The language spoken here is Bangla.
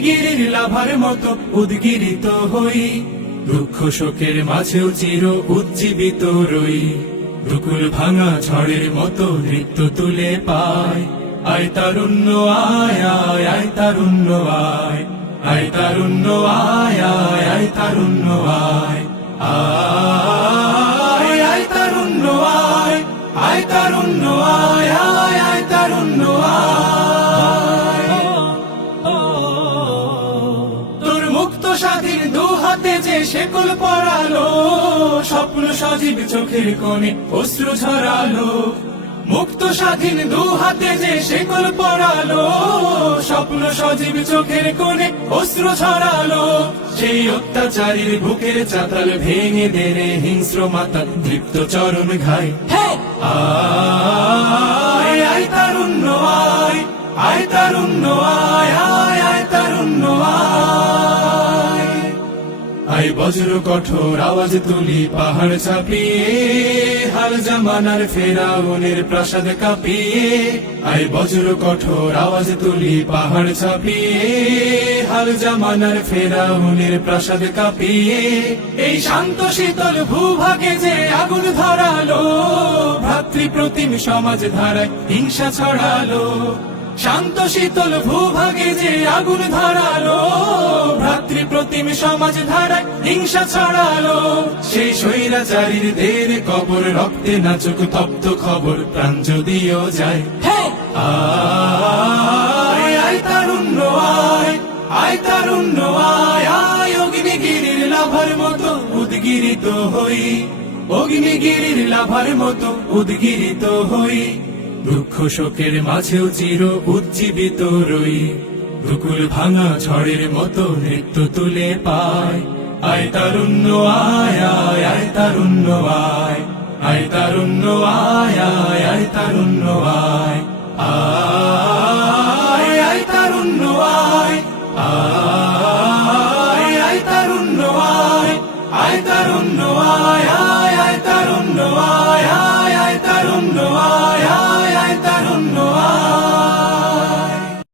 অগ্নিগিরির লাভার মতো উদ্গিরিত হই, দুঃখ শোকের মাঝেও চির উজ্জীবিত রই। দুকুল ভাঙা ঝড়ের মতো নৃত্য তুলে পায়, আয় তারুণ্য আয় আয় আয় তারুণ্য আয়, আয় তারুণ্য আয় আয় আয় তারুণ্য আয়, আয় আয় তারুণ্য আয়, আয় তারুণ্য আয় আয় আয় তারুণ্য আয়। তোর মুক্ত স্বাধীন দু হাতে যে শেকল পরালো, স্বপ্ন সজীব চোখের কোণে অশ্রু ঝরালো। মুক্ত স্বাধীন দু হাতে যে শেকল পরালো, স্বপ্ন সজীব চোখের কোণে অশ্রু ছড়ালো। সেই অত্যাচারীর বুকের চাতাল ভেঙে দেরে হিংস্র মাতা তৃপ্ত চরণ ঘায়। আয় আয় তারুণ্য আয়, আয় তারুণ্য আয় আয় আয় তারুণ্য আয়। আয় বজ্র কঠোর আওয়াজ তুলি পাহাড় ছাপিয়ে, হাল জামানার ফেরাউনের প্রাসাদ কাঁপিয়ে। আয় বজ্র কঠোর আওয়াজ তুলি পাহাড় ছাপিয়ে, হাল জামানার ফেরাউনের প্রাসাদ কাঁপিয়ে। এই শান্ত শীতল ভূভাগে যে আগুন ধরালো, ভ্রাতৃপ্রতিম সমাজ ধারায় হিংসা ছড়ালো। শান্ত শীতল ভূভাগে যে আগুন ধরালো, ভ্রাতৃপ্রতিম সমাজ ধারায় হিংসা ছড়ালো। সেই স্বৈরাচারীর দের কবর রক্তে নাচুক তপ্ত খবর, প্রাণ যদিও যায়। আয় আয় তারুণ্য আয়, আয় তারুণ্য আয় আয় অগ্নিগিরির লাভার মতো উদ্গিরিত হই, অগ্নিগিরির লাভার মতো উদ্গিরিত হই। দুঃখ শোকের মাঝেও চির উজ্জীবিত রই, দুকুল ভাঙা ঝড়ের মতো নৃত্য তুলে পায়। আয় তারুণ্য আয় আয় আয় তারুণ্য আয়, আয় তারুণ্য আয় আয় আয় তারুণ্য আয়।